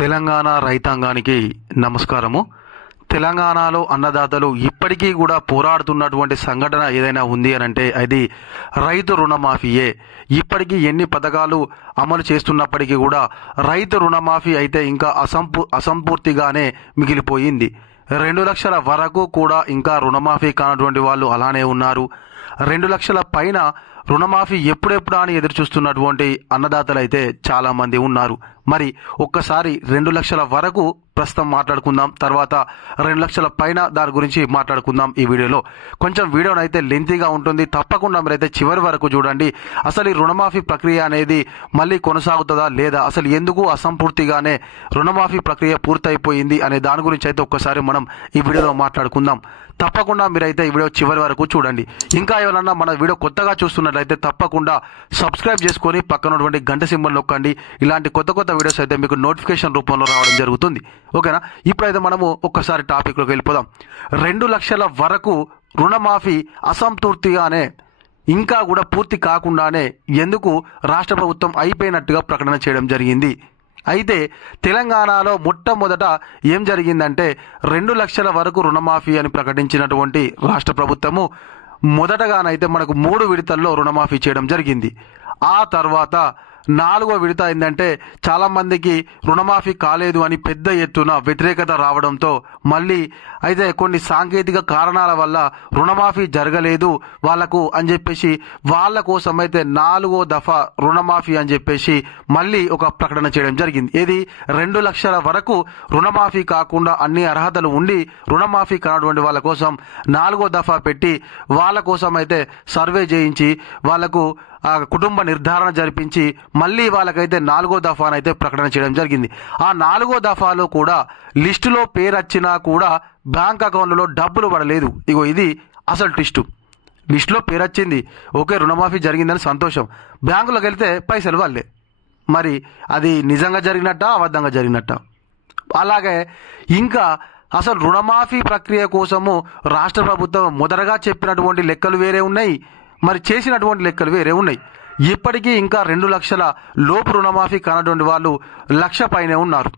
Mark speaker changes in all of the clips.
Speaker 1: తెలంగాణ రైతాంగానికి నమస్కారము. తెలంగాణలో అన్నదాతలు ఇప్పటికీ కూడా పోరాడుతున్నటువంటి సంఘటన ఏదైనా ఉంది అని అంటే అది రైతు రుణమాఫీయే. ఇప్పటికీ ఎన్ని పథకాలు అమలు చేస్తున్నప్పటికీ కూడా రైతు రుణమాఫీ అయితే ఇంకా అసంపూ అసంపూర్తిగానే మిగిలిపోయింది. రెండు లక్షల వరకు కూడా ఇంకా రుణమాఫీ కానటువంటి వాళ్ళు అలానే ఉన్నారు. రెండు లక్షల పైన రుణమాఫీ ఎప్పుడెప్పుడా అని ఎదురు చూస్తున్నటువంటి అన్నదాతలు అయితే చాలామంది ఉన్నారు. మరి ఒక్కసారి రెండు లక్షల వరకు ప్రస్తుతం మాట్లాడుకుందాం. తర్వాత రెండు లక్షల పైన దాని గురించి మాట్లాడుకుందాం ఈ వీడియోలో. కొంచెం వీడియోనైతే అయితే లెంతీగా ఉంటుంది. తప్పకుండా మీరైతే చివరి వరకు చూడండి. అసలు ఈ రుణమాఫీ ప్రక్రియ అనేది మళ్ళీ కొనసాగుతుందా లేదా? అసలు ఎందుకు అసంపూర్తిగానే రుణమాఫీ ప్రక్రియ పూర్తయిపోయింది అనే దాని గురించి అయితే ఒక్కసారి మనం ఈ వీడియోలో మాట్లాడుకుందాం. తప్పకుండా మీరైతే ఈ వీడియో చివరి వరకు చూడండి. ఇంకా ఎవరన్నా మన వీడియో కొత్తగా చూస్తున్నట్లయితే తప్పకుండా సబ్స్క్రైబ్ చేసుకొని పక్కన ఉన్నటువంటి గంట సింబల్ నొక్కండి. ఇలాంటి కొత్త కొత్త వీడియోస్ అయితే మీకు నోటిఫికేషన్ రూపంలో రావడం జరుగుతుంది. ఓకేనా? ఇప్పుడైతే మనము ఒక్కసారి టాపిక్లోకి వెళ్ళిపోదాం. రెండు లక్షల వరకు రుణమాఫీ అసంతృప్తిగానే ఇంకా కూడా పూర్తి కాకుండానే ఎందుకు రాష్ట్ర ప్రభుత్వం అయిపోయినట్టుగా ప్రకటన చేయడం జరిగింది. అయితే తెలంగాణలో మొట్టమొదట ఏం జరిగిందంటే రెండు లక్షల వరకు రుణమాఫీ అని ప్రకటించినటువంటి రాష్ట్ర ప్రభుత్వము మొదటగానైతే మనకు మూడు విడతల్లో రుణమాఫీ చేయడం జరిగింది. ఆ తర్వాత నాలుగో విడత ఏంటంటే చాలామందికి రుణమాఫీ కాలేదు అని పెద్ద ఎత్తున వ్యతిరేకత రావడంతో మళ్ళీ అయితే కొన్ని సాంకేతిక కారణాల వల్ల రుణమాఫీ జరగలేదు వాళ్ళకు అని చెప్పేసి వాళ్ళ కోసం అయితే నాలుగో దఫా రుణమాఫీ అని చెప్పేసి మళ్ళీ ఒక ప్రకటన చేయడం జరిగింది. ఇది రెండు లక్షల వరకు రుణమాఫీ కాకుండా అన్ని అర్హతలు ఉండి రుణమాఫీ కానటువంటి వాళ్ళ కోసం నాలుగో దఫా పెట్టి వాళ్ళ కోసం అయితే సర్వే చేయించి వాళ్ళకు ఆ కుటుంబ నిర్ధారణ జరిపించి మళ్ళీ వాళ్ళకైతే నాలుగో దఫానైతే ప్రకటన చేయడం జరిగింది. ఆ నాలుగో దఫాలో కూడా లిస్టులో పేరు వచ్చినా కూడా బ్యాంక్ అకౌంట్లో డబ్బులు పడలేదు. ఇగో ఇది అసలు ట్విస్టు. లిస్టులో పేరు వచ్చింది ఓకే రుణమాఫీ జరిగిందని సంతోషం. బ్యాంకులోకి వెళ్తే పైసలు వాళ్ళే మరి అది నిజంగా జరిగినట్ట అబద్ధంగా జరిగినట్ట? అలాగే ఇంకా అసలు రుణమాఫీ ప్రక్రియ కోసము రాష్ట్ర ప్రభుత్వం మొదటగా చెప్పినటువంటి లెక్కలు వేరే ఉన్నాయి. మరి చేసినటువంటి లెక్కలు వేరే ఉన్నాయి. ఇప్పటికీ ఇంకా రెండు లక్షల లోపు రుణమాఫీ కానటువంటి వాళ్ళు లక్ష పైనే ఉన్నారు.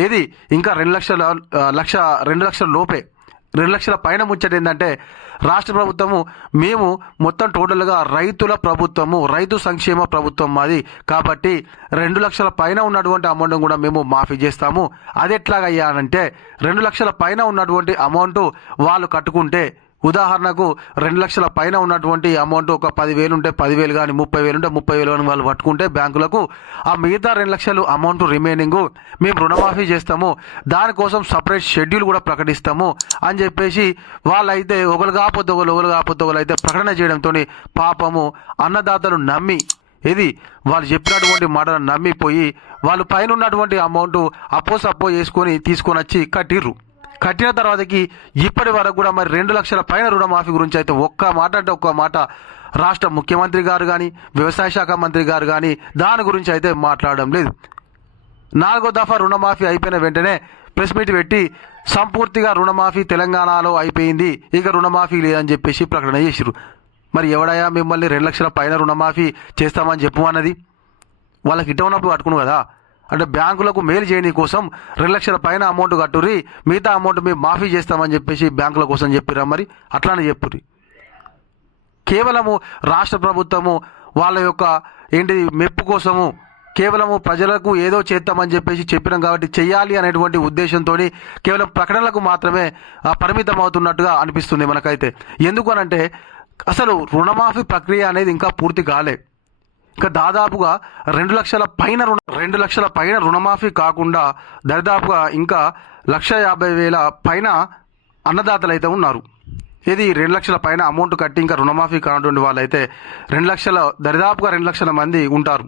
Speaker 1: ఏది? ఇంకా రెండు లక్షల లక్ష రెండు లక్షల లోపే. రెండు లక్షల పైన ముచ్చట ఏంటంటే రాష్ట్ర ప్రభుత్వము మేము మొత్తం టోటల్గా రైతుల ప్రభుత్వము రైతు సంక్షేమ ప్రభుత్వం మాది. కాబట్టి రెండు లక్షల పైన ఉన్నటువంటి అమౌంట్ కూడా మేము మాఫీ చేస్తాము. అది ఎట్లాగయ్యానంటే రెండు లక్షల పైన ఉన్నటువంటి అమౌంట్ వాళ్ళు కట్టుకుంటే ఉదాహరణకు రెండు లక్షల పైన ఉన్నటువంటి అమౌంట్ ఒక పదివేలు ఉంటే పదివేలు కానీ ముప్పై వేలు ఉంటే ముప్పై వేలు కానీ వాళ్ళు పట్టుకుంటే బ్యాంకులకు ఆ మిగతా రెండు లక్షలు అమౌంట్ రిమైనింగ్ మేము రుణమాఫీ చేస్తాము. దానికోసం సపరేట్ షెడ్యూల్ కూడా ప్రకటిస్తాము అని చెప్పేసి వాళ్ళైతే ఒకరు కాకపోతే ఒకరు ఒకరు కాకపోతే ఒకరు అయితే ప్రకటన చేయడంతో పాపము అన్నదాతలు నమ్మి ఇది వాళ్ళు చెప్పినటువంటి మాటను నమ్మిపోయి వాళ్ళు పైన ఉన్నటువంటి అమౌంట్ అప్పో సప్పో వేసుకొని తీసుకొని వచ్చి కట్టిర్రు. కట్టిన తర్వాతకి ఇప్పటి వరకు కూడా మరి రెండు లక్షల పైన రుణమాఫీ గురించి అయితే ఒక్క మాట అంటే ఒక్క మాట రాష్ట్ర ముఖ్యమంత్రి గారు కానీ వ్యవసాయ శాఖ మంత్రి గారు కానీ దాని గురించి అయితే మాట్లాడడం లేదు. నాలుగో దఫా రుణమాఫీ అయిపోయిన వెంటనే ప్రెస్ మీట్ పెట్టి సంపూర్తిగా రుణమాఫీ తెలంగాణలో అయిపోయింది ఇక రుణమాఫీ లేదని చెప్పేసి ప్రకటన చేసిరు మరి ఎవడయా మిమ్మల్ని రెండు లక్షల పైన రుణమాఫీ చేస్తామని చెప్పు అన్నది? వాళ్ళకి ఇట్ట ఉన్నప్పుడు కట్టుకును కదా? అంటే బ్యాంకులకు మేలు చేయని కోసం రెండు లక్షల పైన అమౌంట్ కట్టుర్రి మిగతా అమౌంట్ మేము మాఫీ చేస్తామని చెప్పేసి బ్యాంకుల కోసం చెప్పిరా మరి? అట్లానే చెప్పుర్రి. కేవలము రాష్ట్ర ప్రభుత్వము వాళ్ళ యొక్క ఏంటి మెప్పు కోసము కేవలము ప్రజలకు ఏదో చేద్దామని చెప్పేసి చెప్పినాం కాబట్టి చేయాలి అనేటువంటి ఉద్దేశంతో కేవలం ప్రకటనలకు మాత్రమే పరిమితం అవుతున్నట్టుగా అనిపిస్తుంది మనకైతే. ఎందుకు అనంటే అసలు రుణమాఫీ ప్రక్రియ అనేది ఇంకా పూర్తి కాలే. ఇంకా దాదాపుగా రెండు లక్షల పైన రుణ రెండు లక్షల పైన రుణమాఫీ కాకుండా దరిదాపుగా ఇంకా లక్ష యాభై వేల పైన అన్నదాతలు అయితే ఉన్నారు. ఇది రెండు లక్షల పైన అమౌంట్ కట్టి ఇంకా రుణమాఫీ కానటువంటి వాళ్ళైతే రెండు లక్షల దరిదాపుగా రెండు లక్షల మంది ఉంటారు.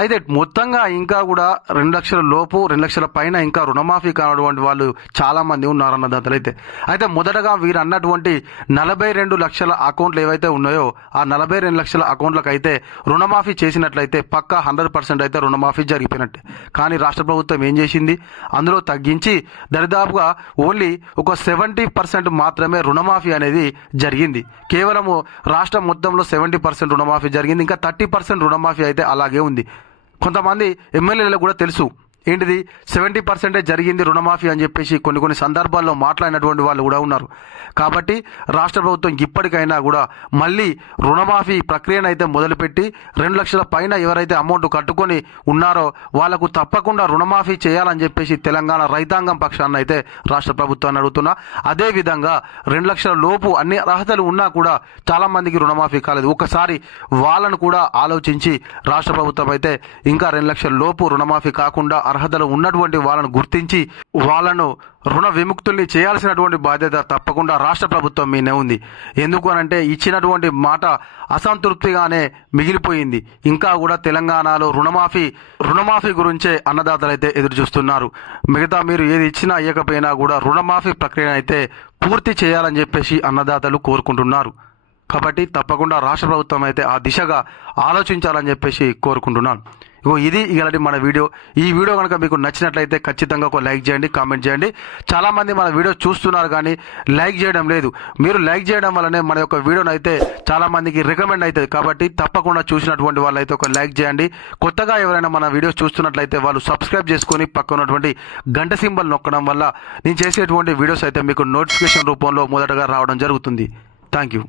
Speaker 1: అయితే మొత్తంగా ఇంకా కూడా రెండు లక్షల లోపు రెండు లక్షల పైన ఇంకా రుణమాఫీ కానటువంటి వాళ్ళు చాలా మంది ఉన్నారు అన్నదాతలు అయితే. అయితే మొదటగా వీరు అన్నటువంటి నలభై రెండు లక్షల అకౌంట్లు ఏవైతే ఉన్నాయో ఆ నలభై రెండు లక్షల అకౌంట్లకు అయితే రుణమాఫీ చేసినట్లయితే పక్కా హండ్రెడ్ పర్సెంట్ అయితే రుణమాఫీ జరిగిపోయినట్టు. కానీ రాష్ట్ర ప్రభుత్వం ఏం చేసింది? అందులో తగ్గించి దరిదాపుగా ఓన్లీ ఒక సెవెంటీ పర్సెంట్ మాత్రమే రుణమాఫీ అనేది జరిగింది. కేవలము రాష్ట్రం మొత్తంలో సెవెంటీ పర్సెంట్ రుణమాఫీ జరిగింది. ఇంకా థర్టీ పర్సెంట్ రుణమాఫీ అయితే అలాగే ఉంది. కొంతమంది ఎమ్మెల్యేలకు కూడా తెలుసు. ఏంటిది? సెవెంటీ పర్సెంటే జరిగింది రుణమాఫీ అని చెప్పేసి కొన్ని కొన్ని సందర్భాల్లో మాట్లాడినటువంటి వాళ్ళు కూడా ఉన్నారు. కాబట్టి రాష్ట్ర ప్రభుత్వం ఇప్పటికైనా కూడా మళ్ళీ రుణమాఫీ ప్రక్రియను అయితే మొదలుపెట్టి రెండు లక్షల పైన ఎవరైతే అమౌంట్ కట్టుకొని ఉన్నారో వాళ్ళకు తప్పకుండా రుణమాఫీ చేయాలని చెప్పేసి తెలంగాణ రైతాంగం పక్షాన్ని అయితే రాష్ట్ర ప్రభుత్వాన్ని అడుగుతున్నా. అదేవిధంగా రెండు లక్షల లోపు అన్ని అర్హతలు ఉన్నా కూడా చాలా మందికి రుణమాఫీ కాలేదు. ఒకసారి వాళ్ళను కూడా ఆలోచించి రాష్ట్ర ప్రభుత్వం అయితే ఇంకా రెండు లక్షల లోపు రుణమాఫీ కాకుండా అర్హతలు ఉన్నటువంటి వాళ్ళను గుర్తించి వాళ్ళను రుణ విముక్తుల్ని చేయాల్సినటువంటి బాధ్యత తప్పకుండా రాష్ట్ర ప్రభుత్వం మీనే ఉంది. ఎందుకు అనంటే ఇచ్చినటువంటి మాట అసంతృప్తిగానే మిగిలిపోయింది. ఇంకా కూడా తెలంగాణలో రుణమాఫీ రుణమాఫీ గురించే అన్నదాతలు అయితే ఎదురు చూస్తున్నారు. మిగతా మీరు ఏది ఇచ్చినా ఇవ్వకపోయినా కూడా రుణమాఫీ ప్రక్రియను అయితే పూర్తి చేయాలని చెప్పేసి అన్నదాతలు కోరుకుంటున్నారు. కాబట్టి తప్పకుండా రాష్ట్ర ప్రభుత్వం అయితే ఆ దిశగా ఆలోచించాలని చెప్పేసి కోరుకుంటున్నాను ఇగో ఇది ఇలాంటి మన వీడియో. ఈ వీడియో కనుక మీకు నచ్చినట్లయితే ఖచ్చితంగా ఒక లైక్ చేయండి కామెంట్ చేయండి. చాలామంది మన వీడియో చూస్తున్నారు కానీ లైక్ చేయడం లేదు. మీరు లైక్ చేయడం వల్లనే మన యొక్క వీడియోని అయితే చాలామందికి రికమెండ్ అవుతుంది. కాబట్టి తప్పకుండా చూసినటువంటి వాళ్ళు అయితే ఒక లైక్ చేయండి. కొత్తగా ఎవరైనా మన వీడియోస్ చూస్తున్నట్లయితే వాళ్ళు సబ్స్క్రైబ్ చేసుకొని పక్కన ఉన్నటువంటి గంట సింబల్ నొక్కడం వల్ల నేను చేసేటువంటి వీడియోస్ అయితే మీకు నోటిఫికేషన్ రూపంలో మొదటగా రావడం జరుగుతుంది. Thank you